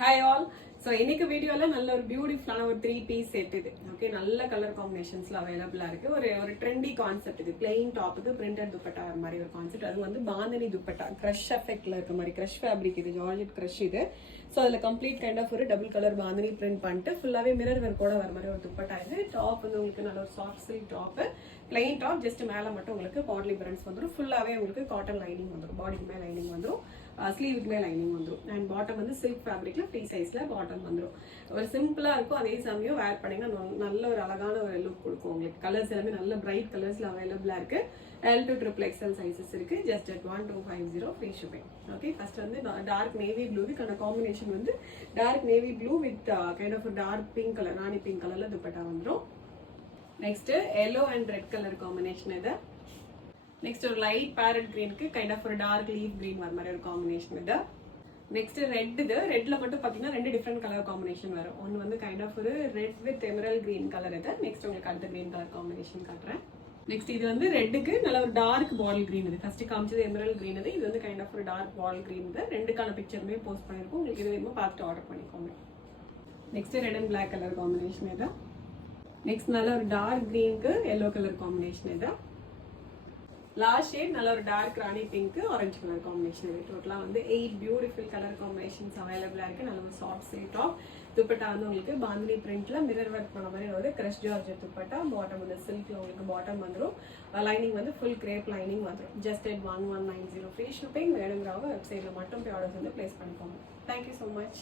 Hi all. So இன்னைக்கு வீடியோவில் நல்ல ஒரு பியூட்டிஃபுல்லான ஒரு 3-piece செட் இது. ஓகே, நல்ல கலர் காம்பினேஷன்ஸ்ல அவைலபிளாக இருக்கு. ஒரு ட்ரெண்டி கான்செப்ட் இது. பிளெயின் டாப்புக்கு பிரிண்டட் துப்பட்டா மாதிரி ஒரு கான்செப்ட். அது வந்து பாந்தனி துப்பட்டா, க்ரஷ் எஃபெக்ட்ல இருக்க மாதிரி க்ரஷ் ஃபேப்ரிக் இது, ஜார்ஜெட் க்ரஷ் இது. ஸோ அதில் கம்ப்ளீட் கைண்ட் ஆஃப் ஒரு டபுள் கலர் பாந்தனி பிரிண்ட் பண்ணிட்டு ஃபுல்லாகவே மிரர் ஒர்க்கோட வர மாதிரி ஒரு துப்பட்டா இது. டாப் வந்து உங்களுக்கு நல்ல ஒரு soft silk top, plain top. Just மேலே மட்டும் உங்களுக்கு பாட்லி பிராண்ட்ஸ் வந்துடும். ஃபுல்லாகவே உங்களுக்கு காட்டன் லைனிங் வந்துடும். பாடிக்கு மேலே லைனிங் வந்துடும், ஸ்லீவுக்கு மேலே லைனிங் வந்துடும். அண்ட் பாட்டம் வந்து சில்க் ஃபேப்ரிக்ல ஃப்ரீ சைஸ்ல பாட்டம் வந்துடும். ஒரு சிம்பிளா இருக்கும், அதே சமயம் வேர் பண்ணீங்கன்னா நல்ல ஒரு அழகான ஒரு லுக் கொடுக்கும் உங்களுக்கு. கலர்ஸ் எல்லாமே நல்ல பிரைட் கலர்ஸ்ல அவைலபிளா இருக்கு. L to XXL சைஸஸ் இருக்கு. Just at 1250 free shipping. Okay, first வந்து டார்க் நேவி ப்ளூ. இதுக்கான காம்பினேஷன் வந்து dark navy blue with kind of dark pink colour, rani pink கலர்ல துப்பட்டா வந்துடும். Next yellow and red colour combination இது. Next ஒரு light parrot கிரீனுக்கு kind of ஒரு dark leaf green வர மாதிரி ஒரு காம்பினேஷன் இது. நெக்ஸ்ட் ரெட் இது. ரெட்ல மட்டும் பாத்தீங்கன்னா ரெண்டு டிஃப்ரெண்ட் கலர் காம்பினேஷன் வரும். ஒன்று வந்து கைண்ட் ஆஃப் ஒரு red with Emerald green colour இது. நெக்ஸ்ட் உங்களுக்கு அடுத்த கிரீன் கலர் காம்பினேஷன் காட்டுறேன். நெக்ஸ்ட் இது வந்து ரெட்டுக்கு நல்ல ஒரு டார்க் பால் கிரீன் இது. ஃபர்ஸ்ட் காமிச்சது எமரல் கிரீன் இது. இது வந்து கைண்ட் ஆஃப் ஒரு டார்க் பால் கிரீன் இது. ரெண்டுக்கான பிக்சருமே போஸ்ட் பண்ணிருக்கோம். உங்களுக்கு இது வேணுமோ பார்த்துட்டு ஆர்டர் பண்ணிக்கோங்க. Next red and black colour combination இது. நெக்ஸ்ட் நல்ல ஒரு டார்க் கிரீனுக்கு எல்லோ கலர் காம்பினேஷன் இது. லாஸ்ட் ஷேட் நல்ல ஒரு dark rani pink orange colour combination. டோட்டலாக வந்து 8 பியூட்டிஃபுல் கலர் காம்பினேஷன்ஸ் அவைலபிளாக இருக்கு. நல்ல ஒரு சாஃப்ட் சில்க் டாப். துப்பட்டா வந்து உங்களுக்கு பாந்தினி பிரிண்ட்ல மிரர் ஒர்க் பண்ண மாதிரி ஒரு கிரஷ் ஜார்ஜெட் துப்பட்டா. பாட்டம் வந்து சில்க்ல உங்களுக்கு பாட்டம் வந்துடும். லைனிங் வந்து ஃபுல் கிரேப் லைனிங் வந்துடும். Just at 1190 free shipping. வேணுங்கிறவங்க வெப்சைட்ல மட்டும் போய் ஆர்டர்ஸ் வந்து பிளேஸ் பண்ணிக்கோங்க. Thank you so much.